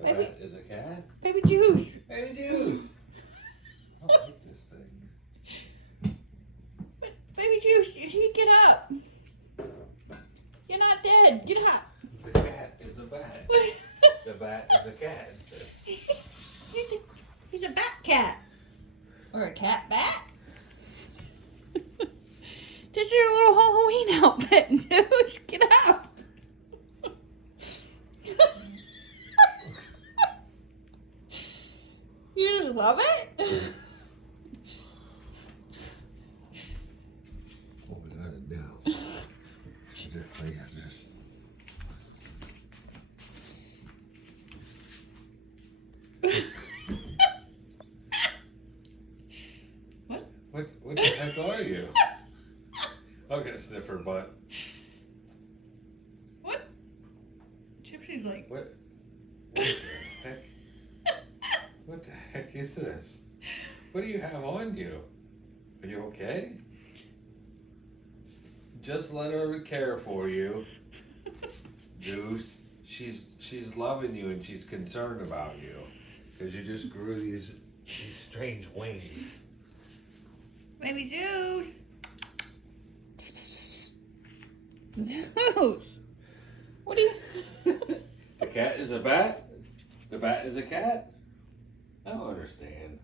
A bat is a cat? Baby Juice. Baby Juice. I don't like this thing. Baby Juice, you get up. You're not dead. Get up. The cat is a bat. What? The bat is a cat. He's a bat cat. Or a cat bat. This is your little Halloween outfit, Zeus. Get up. You just love it? What we gotta do? Should definitely get this. What the heck are you? I'm gonna sniff her butt. What? Gypsy's like... What the heck? What the heck is this? What do you have on you? Are you okay? Just let her care for you. Juice. She's loving you and she's concerned about you. Because you just grew these strange wings. Baby Zeus. Zeus. What do you... The cat is a bat? The bat is a cat? I don't understand.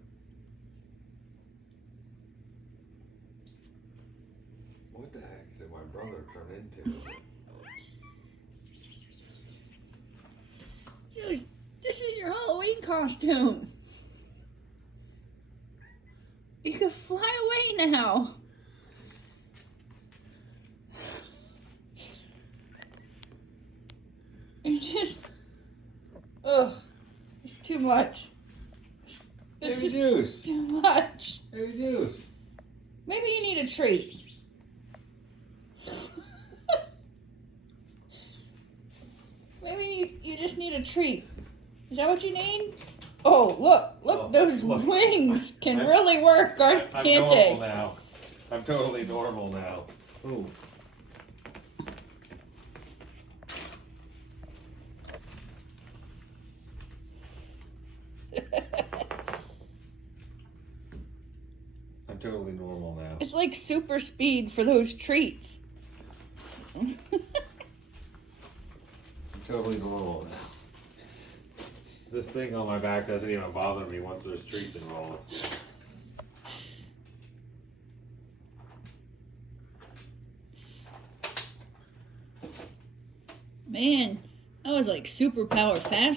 What the heck did my brother turn into? Zeus, this is your Halloween costume. You can fly away now. It's just... Ugh. It's too much. It's Baby just Juice. too much. Baby Juice. Maybe you need a treat. Maybe you just need a treat. Is that what you need? Oh, look, Oh, those look. wings can really work, can't I'm they? normal now. I'm totally normal now. Ooh. I'm totally normal now. It's like super speed for those treats. I'm totally normal now. This thing on my back doesn't even bother me once there's treats involved. Man, that was like superpower fast